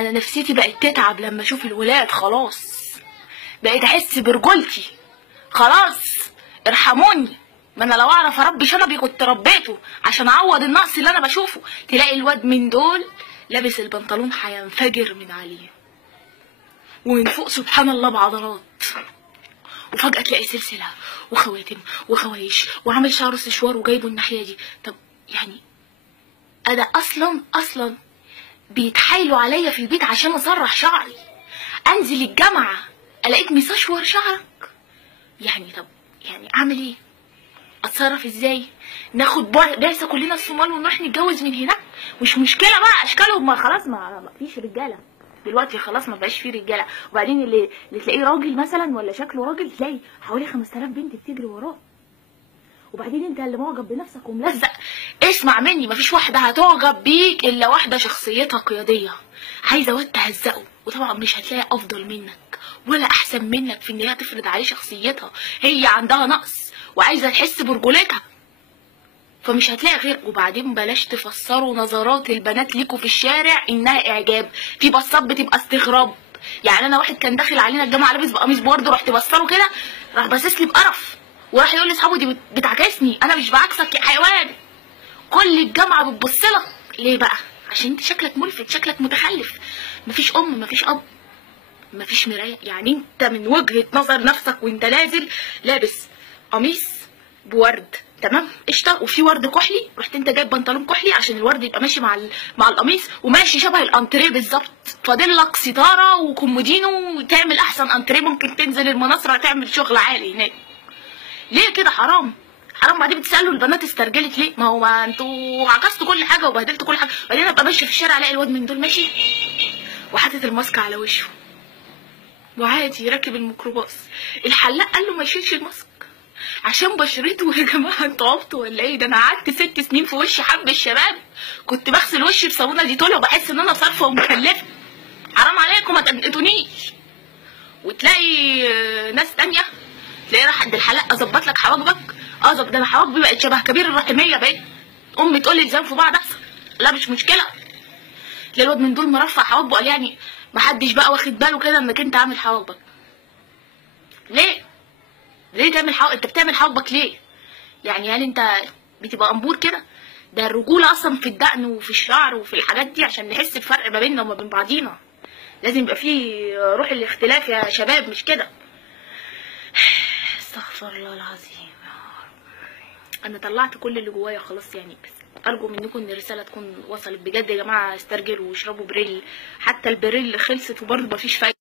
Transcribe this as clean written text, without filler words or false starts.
انا نفسيتي بقت تتعب لما اشوف الولاد. خلاص بقيت احس برجولتي. خلاص ارحموني. ما انا لو اعرف اربي شنبي كنت ربيته عشان اعوض النقص اللي انا بشوفه. تلاقي الواد من دول لابس البنطلون هينفجر من عليه، ومن فوق سبحان الله بعضلات، وفجأة تلاقي سلسلة وخواتم وخوايش وعامل شعره سشوار وجايبه الناحية دي. طب يعني انا اصلا بيتحايلوا عليا في البيت عشان اسرح شعري. انزل الجامعة الاقيك مسشور شعرك. يعني طب يعني اعمل ايه؟ اتصرف ازاي؟ ناخد بعثة كلنا الصومال ونروح نتجوز من هناك؟ مش مشكلة بقى اشكالهم، ما خلاص ما فيش رجالة دلوقتي، خلاص ما بقاش فيه رجاله. وبعدين اللي تلاقيه راجل مثلا ولا شكله راجل تلاقي حوالي 5000 بنت بتجري وراه. وبعدين انت اللي معجب بنفسك وملزق. اسمع مني، مفيش واحده هتعجب بيك الا واحده شخصيتها قياديه عايزه واد تهزقه. وطبعا مش هتلاقي افضل منك ولا احسن منك في ان هي تفرض عليه شخصيتها. هي عندها نقص وعايزه تحس برجولتها، فمش هتلاقي غير. وبعدين بلاش تفسروا نظرات البنات ليكوا في الشارع انها اعجاب. في بصات بتبقى استغراب. يعني انا واحد كان داخل علينا الجامعه لابس بقميص بورده، رحت بصله كده راح باصص لي بقرف وراح يقول لاصحابه دي بتعكسني. انا مش بعكسك يا حيوان. كل الجامعه بتبص لك ليه بقى؟ عشان انت شكلك ملفت، شكلك متخلف. مفيش مفيش اب، مفيش مرايه. يعني انت من وجهه نظر نفسك وانت نازل لابس قميص بورد تمام قشطه وفي ورد كحلي، رحت انت جايب بنطلون كحلي عشان الورد يبقى ماشي مع القميص وماشي شبه الانتريه بالظبط. فاضل لك ستاره وكومودينو وتعمل احسن انتريه. ممكن تنزل المناصره تعمل شغل عالي هناك. ليه كده؟ حرام حرام. بعدين بتسالوا البنات استرجلت ليه؟ ما هو ما انتوا عكستوا كل حاجه وبهدلتوا كل حاجه. بعدين ابقى ماشيه في الشارع الاقي الواد من دول ماشي وحاطط الماسك على وشه وعادي راكب الميكروباص. الحلاق قال له ما يشيلش الماسك عشان بشرته. يا جماعه انتوا عبطوا ولا ايه؟ ده انا قعدت 6 سنين في وشي حب الشباب، كنت بغسل وشي بصابونه ديتول وبحس ان انا صارفه ومكلفه. حرام عليكم ما تنقطونيش. وتلاقي ناس تانيه تلاقي راح عند الحلاق اظبط لك حواجبك. ده انا حواجبي بقت شبه كبير الرحميه بقيت. امي تقول لي الزام في بعض احسن. لا مش مشكله. تلاقي الواد من دول مرفع حواجبه قال يعني محدش بقى واخد باله كده انك انت عامل حواجبك. ليه تعمل انت بتعمل حواجبك ليه؟ يعني هل انت بتبقى امبور كده؟ ده الرجوله اصلا في الدقن وفي الشعر وفي الحاجات دي عشان نحس بفرق ما بيننا وما بين بعضينا. لازم يبقى فيه روح الاختلاف يا شباب، مش كده؟ استغفر الله العظيم. انا طلعت كل اللي جوايا خلاص يعني. بس ارجو منكم ان الرساله تكون وصلت بجد يا جماعه. استرجلوا واشربوا بريل، حتى البريل خلصت وبرضه مفيش فايده.